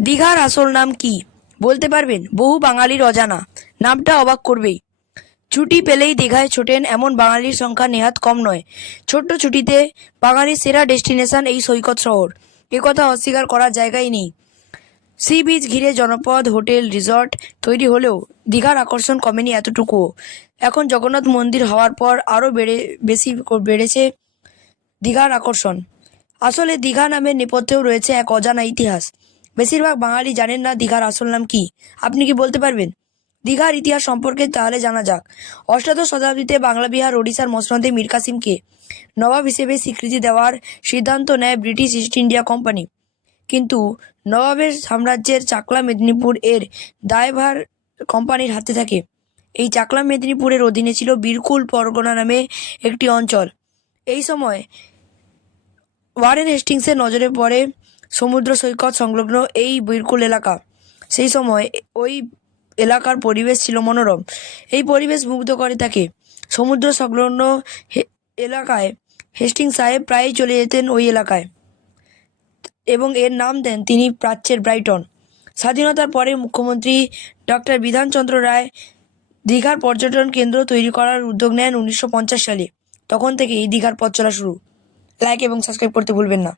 দীঘার আসল নাম কি? বলতে পারবেন, বহু বাঙালির অজানা। নামটা অবাক করবেই। ছুটি পেলেই দীঘায় ছোটেন এমন বাঙালির সংখ্যা নেহাত কম নয়। ছোট্ট ছুটিতে বাঙালির সেরা ডেস্টিনেশন এই সৈকত শহর। একথা অস্বীকার করার জায়গাই নেই। সি বিচ ঘিরে জনপদ, হোটেল, রিসর্ট তৈরি হলেও দীঘার আকর্ষণ কমেনি এতটুকুও। এখন জগন্নাথ মন্দির হওয়ার পর আরও বেড়ে, বেশি বেড়েছে দীঘার আকর্ষণ। আসলে দীঘা নামের নেপথ্যেও রয়েছে এক অজানা ইতিহাস। বেশিরভাগ বাঙালি জানেন না দীঘার আসল নাম কি। আপনি কি বলতে পারবেন? দীঘার ইতিহাস সম্পর্কে তাহলে জানা যাক। অষ্টাদশ শতাব্দীতে বাংলা, বিহার, ওড়িশার মসনদে মীর কাসিমকে নবাব হিসেবে স্বীকৃতি দেওয়ার সিদ্ধান্ত নেয় ব্রিটিশ ইস্ট ইন্ডিয়া কোম্পানি। কিন্তু নবাবের সাম্রাজ্যের চাকলা মেদিনীপুর এর দায়ভার কোম্পানির হাতে থাকে। এই চাকলা মেদিনীপুরের অধীনে ছিল বীরকুল পরগনা নামে একটি অঞ্চল। এই সময় ওয়ারেন হেস্টিংসের নজরে পড়ে সমুদ্র সৈকত সংলগ্ন এই বীরকুল এলাকা। সেই সময় ওই এলাকার পরিবেশ ছিল মনোরম। এই পরিবেশ মুগ্ধ করে তাকে। সমুদ্র সংলগ্ন এলাকায় হেস্টিং সাহেব প্রায়ই চলে যেতেন ওই এলাকায় এবং এর নাম দেন তিনি প্রাচ্যের ব্রাইটন। স্বাধীনতার পরে মুখ্যমন্ত্রী ডক্টর বিধানচন্দ্র রায় দীঘার পর্যটন কেন্দ্র তৈরি করার উদ্যোগ নেন উনিশশো পঞ্চাশ সালে। তখন থেকে এই দীঘার পথ চলা শুরু। লাইক এবং সাবস্ক্রাইব করতে ভুলবেন না।